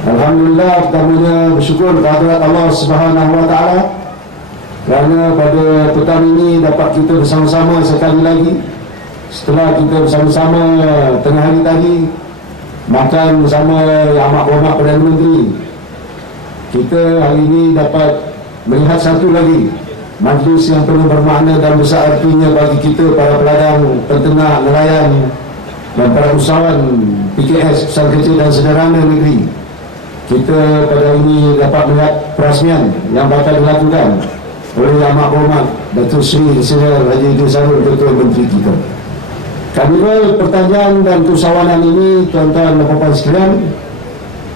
Alhamdulillah, pertamanya bersyukur kehadirat Allah Subhanahu Wa Taala kerana pada petang ini dapat kita bersama-sama sekali lagi setelah kita bersama-sama tengah hari tadi makan bersama Yang Amat Berhormat Perdana Menteri. Kita hari ini dapat melihat satu lagi majlis yang penuh bermakna dan besar artinya bagi kita para peladang, peternak, nelayan dan para usahawan PKS besar kecil dan sederhana negeri. Kita pada ini dapat melihat perasmian yang bakal dilakukan oleh Yang Amat Berhormat Datuk Seri Insinyur Haji Idris Harun, Ketua Menteri kita. Karnival pertanian dan keusahawanan ini, tuan-tuan dan puan-puan sekalian,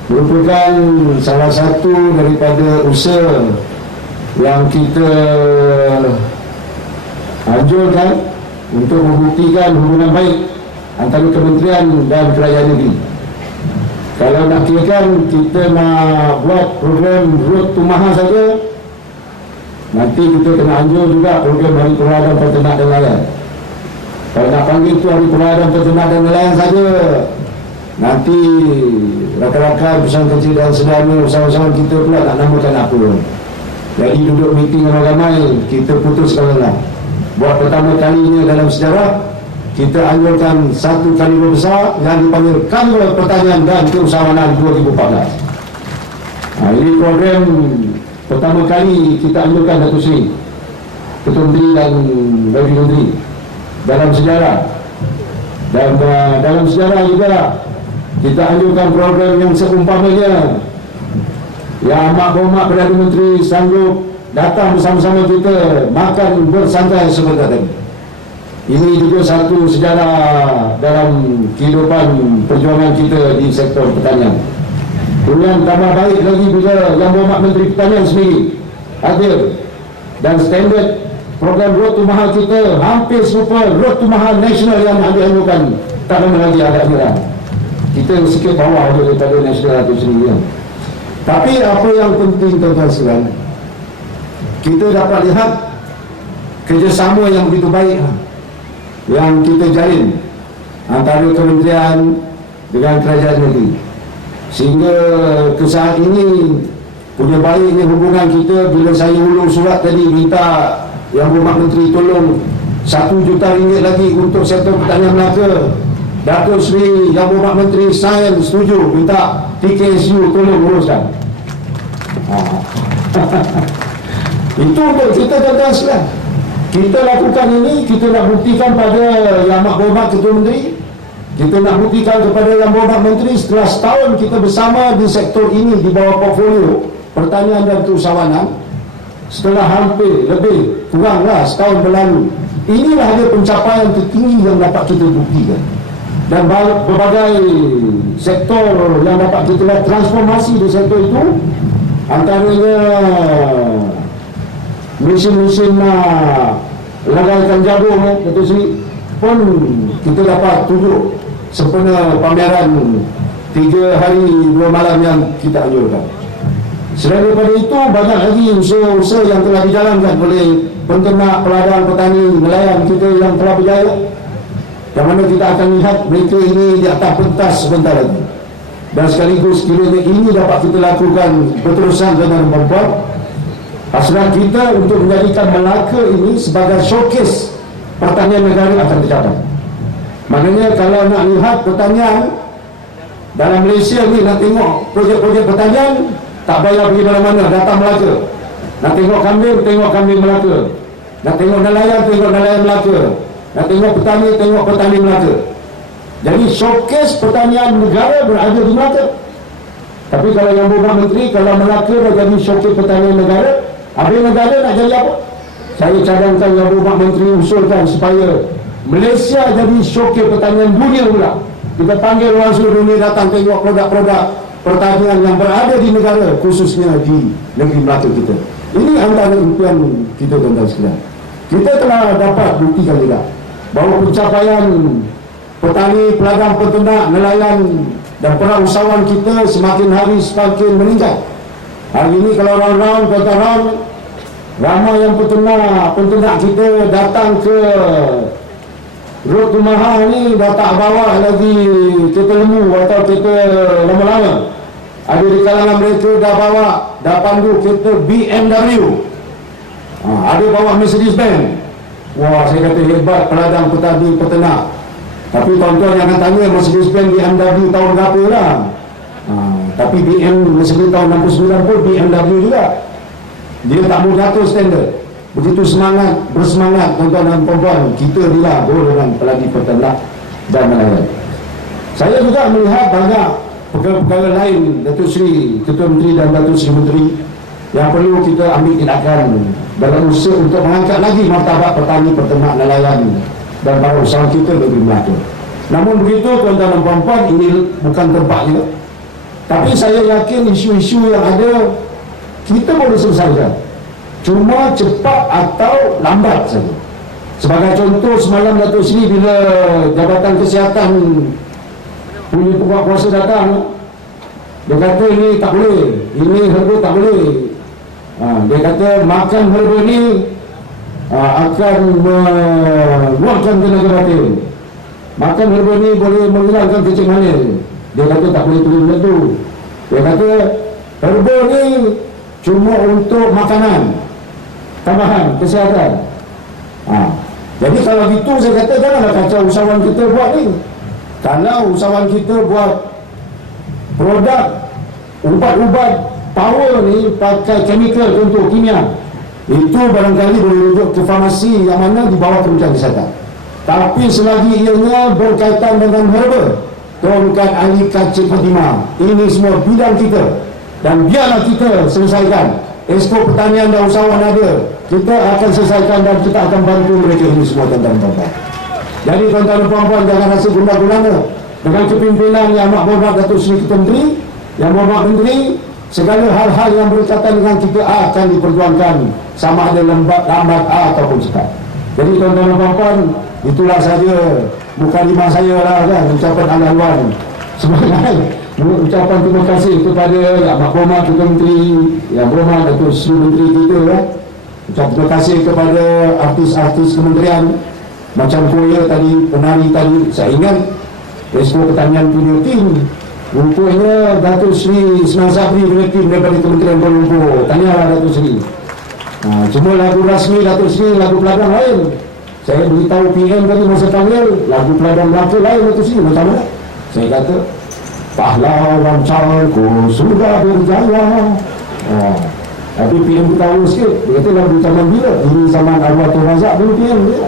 merupakan salah satu daripada usaha yang kita anjurkan untuk membuktikan hubungan baik antara kementerian dan kerajaan negeri. Kalau nak kirakan kita nak buat program Road to Maha saja, nanti kita kena anjur juga program Hari Peladang Peternak dan Nelayan. Kalau nak panggil tu Hari Peladang Peternak dan Nelayan saja, nanti rakan-rakan perusahaan kecil dan sederhana usahawan kita pula tak namakan apa. Jadi duduk meeting ramai-ramai, kita putuskan lah. Buat pertama kalinya dalam sejarah, kita anjurkan satu karnival besar yang dipanggil Karnival Pertanian dan Keusahawanan 2014. Ini program pertama kali kita anjurkan Datuk Seri, Ketua Menteri dan Wakil Menteri dalam sejarah. Dan dalam sejarah juga kita anjurkan program yang seumpamanya Yang Amat Berhormat Perdana Menteri sanggup datang bersama-sama kita makan bersantai sebentar tadi. Ini juga satu sejarah dalam kehidupan perjuangan kita di sektor pertanian. Kemudian tambah baik lagi bila Yang Berhormat Menteri Pertanian sendiri hadir, dan standard program Road to Maha kita hampir serupa Road to Maha Nasional yang dianjurkan tak lama lagi agaknya. Kita sikit bawah daripada nasional itu sendiri. Tapi apa yang penting tuan-tuan sekalian, kita dapat lihat kerjasama yang begitu baik yang kita jalin antara kementerian dengan kerajaan negeri, sehingga ke saat ini punya baiknya hubungan kita. Bila saya ulur surat tadi minta Yang Berhormat Menteri tolong 1 juta ringgit lagi untuk sektor pertanian Melaka, Datuk Seri Yang Berhormat Menteri saya setuju minta TKSU tolong uruskan. Itu untuk kita tuan-tuan sekalian. Kita lakukan ini, kita nak buktikan pada Yang Amat Berhormat Ketua Menteri, kita nak buktikan kepada Yang Berhormat Menteri setelah setahun kita bersama di sektor ini di bawah portfolio pertanian dan keusahawanan, setelah hampir lebih kuranglah setahun berlalu, inilah ada pencapaian tertinggi yang dapat kita buktikan. Dan berbagai sektor yang dapat kita lihat transformasi di sektor itu, antaranya mesin-mesin lagaikan jagung Datuk Seri pun kita dapat tunjuk sempena pameran 3 hari 2 malam yang kita anjurkan. Selain daripada itu, banyak lagi usaha-usaha yang telah dijalankan oleh peternak, peladang, petani, nelayan kita yang telah berjaya, yang mana kita akan lihat mereka ini di atas pentas sebentar lagi. Dan sekaligus kiranya ini dapat kita lakukan berterusan dengan membuat hasrat kita untuk menjadikan Melaka ini sebagai showcase pertanian negara akan tercapai. Maknanya kalau nak lihat pertanian dalam Malaysia ni, nak tengok projek-projek pertanian, tak payah pergi mana-mana, datang Melaka. Nak tengok kambing Melaka. Nak tengok nelayan Melaka. Nak tengok petani Melaka. Jadi showcase pertanian negara berada di Melaka. Tapi kalau Yang Berhormat Menteri, kalau Melaka dah jadi showcase pertanian negara, habis negara nak jadi apa? Saya cadangkan Yang Berhormat Menteri usulkan supaya Malaysia jadi showcase pertanian dunia pula. Kita panggil orang seluruh dunia datang tengok produk-produk pertanian yang berada di negara, khususnya di negeri Melaka kita. Ini antara impian kita tuan-tuan sekalian. Kita telah dapat buktikan juga bahawa pencapaian petani, peladang, peternak, nelayan dan para usahawan kita semakin hari semakin meningkat. Hari ini kalau round-round, kota-round, ramai yang peternak kita datang ke Road to Maha ni, dah tak bawa lagi kereta lemu atau kereta lama-lama. Ada di kalangan mereka dah pandu kereta BMW. Ada bawa Mercedes-Benz. Wah, saya kata hebat peladang, petani, peternak. Tapi tuan-tuan yang akan tanya Mercedes-Benz BMW tahun berapa lah. Tapi Mercedes tahun 69 pun BMW juga. Dia tak mau jatuh standard. Begitu bersemangat tuan-tuan dan puan-puan, kita dilabur dengan peladi peternak dan nelayan. Saya juga melihat banyak perkara-perkara lain, Datuk Seri Ketua Menteri dan Datuk Seri Menteri, yang perlu kita ambil tindakan dalam usaha untuk mengangkat lagi martabat petani, peternak, nelayan dan para usahawan kita negeri Melaka. Namun begitu tuan-tuan dan puan-puan, ini bukan tempatnya. Tapi saya yakin isu-isu yang ada kita boleh selesaikan, cuma cepat atau lambat saja. Sebagai contoh, semalam Datuk Seri bila Jabatan Kesihatan punya penguatkuasa datang, dia kata ini tak boleh, ini herba tak boleh. Dia kata makan herba ni akan menguatkan tenaga batin, makan herba ni boleh menghilangkan kecil manis. Dia kata tak boleh tulis macam tu. Dia kata herba ni cuma untuk makanan tambahan kesihatan. Jadi kalau gitu saya kata janganlah kacau usahawan kita buat ni. Kalau usahawan kita buat produk ubat-ubat power ni pakai chemical, contoh kimia, itu barangkali boleh rujuk ke farmasi yang mana di bawah Kementerian Kesihatan. Tapi selagi ianya berkaitan dengan herba, Tuan Ahli Kacip Fatimah, ini semua bidang kita dan biarlah kita selesaikan. Esko Pertanian dan usahawan ada, kita akan selesaikan dan kita akan bantu mereka ini semua, tuan-tuan dan puan-puan. Jadi tuan-tuan dan puan-puan, jangan rasa guna-guna dengan kepimpinan yang amat berhormat Datuk Seri Ketua Menteri, yang berhormat Menteri, segala hal-hal yang berkaitan dengan kita akan diperjuangkan, sama ada lambat ataupun cepat. Jadi tuan-tuan dan puan-puan, itulah saja mukadimah saya lah kan, ucapan ala-aluan sebagai ucapan terima kasih kepada Yang Berhormat Ketua Menteri, Yang Berhormat Datuk Seri Menteri kita ya. Ucap terima kasih kepada artis-artis kementerian macam Koya tadi, penari tadi. Saya ingat Esko Pertanian punya tim, rupanya Datuk Seri Senang Sabri punya tim daripada Kementerian Kuala Lumpur. Tanyalah Datuk Seri. Cuma lagu rasmi Datuk Seri lagu peladang lain. Saya beritahu PM tadi masa panggil, lagu peladang Melaka lain Datuk Seri. Macam mana? Saya kata pahlawan calku sudah berjaya. Tapi PM tahu sikit. Dia kata lagu zaman bila? Ini zaman Arwah Tun Razak dulu PM dia.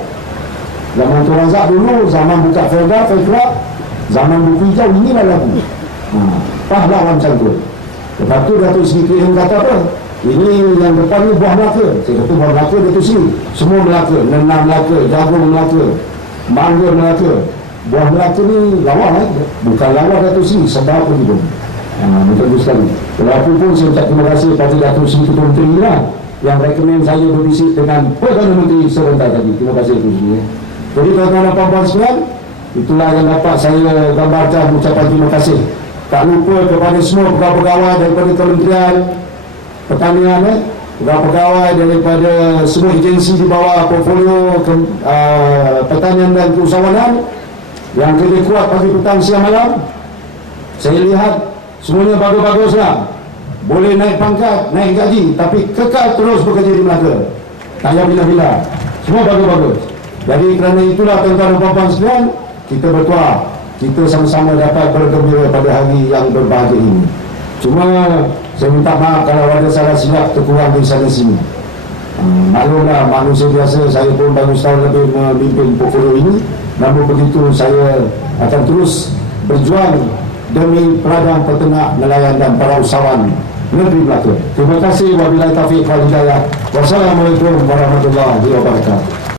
Zaman Tun Razak dulu, zaman buka Felda, zaman buku hijau, inilah lagu. Pahlawan calku. Lepas tu Datuk Seri PM kata apa? Ini yang depan ni buah Melaka. Saya kata buah Melaka Datuk Seri. Semua Melaka, nenang Melaka, jagung Melaka, mangga Melaka. Buah Melaka ni lawa bukan lawa Datuk Seri, sedap pun hidup. Betul sekali. Walaupun pun saya ucap terima kasih kepada Datuk Seri Ketua Menteri lah yang rekomen saya berbisik dengan Perdana Menteri serentak tadi. Terima kasih Datuk Seri. Jadi tuan-tuan dan puan-puan sekalian, itulah yang dapat saya gambarkan ucapan terima kasih. Tak lupa kepada semua pegawai-pegawai daripada Kementerian Pertanian, pegawai-pegawai daripada semua agensi di bawah portfolio pertanian dan keusahawanan yang kerja kuat pagi, petang, siang, malam. Saya lihat semuanya bagus-baguslah. Boleh naik pangkat, naik gaji, tapi kekal terus bekerja di Melaka. Tak payah bila-bila. Semua bagus-bagus. Jadi kerana itulah tuan-tuan dan puan-puan sekalian, kita bertuah, kita sama-sama dapat bergembira pada hari yang berbahagia ini. Cuma saya minta maaf kalau ada salah silap terkurang di sana sini. Maklumlah, manusia biasa, saya pun baru setahun lebih memimpin portfolio ini. Namun begitu saya akan terus berjuang demi peladang, peternak, nelayan dan para usahawan negeri Melaka. Terima kasih. Wabillahi taufiq wal hidayah. Wassalamualaikum warahmatullahi wabarakatuh.